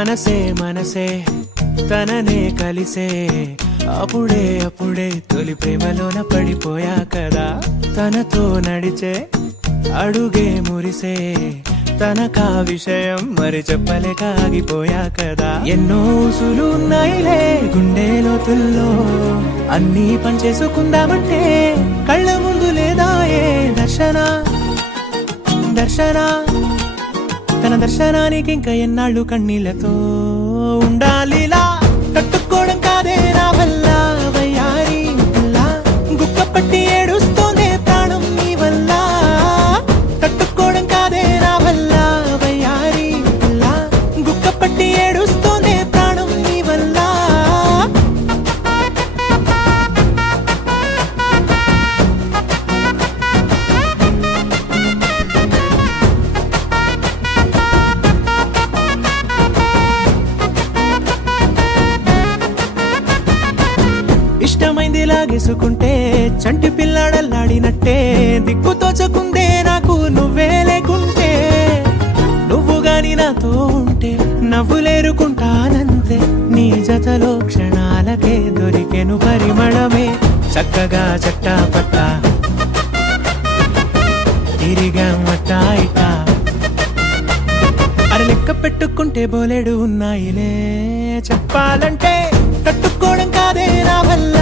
మనసే మనసే తననే కలిసే అప్పుడే అప్పుడే తొలి ప్రేమలోన పడిపోయా కదా తనతో నడిచే అడుగే మురిసే తనకా విషయం మరి చెప్పలేక ఆగిపోయా కదా ఎన్నో ఊసులు ఉన్నాయిలే గుండె లోతుల్లో అన్నీ పనిచేసుకుందామంటే కళ్ళ ముందు లేదా ఏ దర్శన దర్శన తన దర్శనానికి ఇంకా ఎన్నాళ్ళు కన్నీళ్లతో ఉండాలిలా తట్టుకోవడం కాదే నా వల్ల వయ్యారి గుక్క పట్టి ఏడుస్తోందే ప్రాణం నీ వల్ల తట్టుకోవడం కాదే నా వల్ల వయ్యారి గుక్క పట్టి ఏడుస్తోందే ప్రాణం నీ వల్ల ఇష్టమైంది లాగేసుకుంటే చంటి పిల్లాడల్లాడినట్టే దిక్కు తోచకుందే నాకు నువ్వే లేకుంటే నువ్వు గాని నాతో ఉంటే నవ్వులేరుకుంటానంతే నీ జతలో క్షణాలకే దొరికెను పరిమళమే చక్కగా చట్టా పట్టా తిరిగా మట్టా ఇట్టా అర లెక్క పెట్టుకుంటే బోలెడు ఉన్నాయిలే చెప్పాలంటే తట్టుకోవడం కాదే నా వల్ల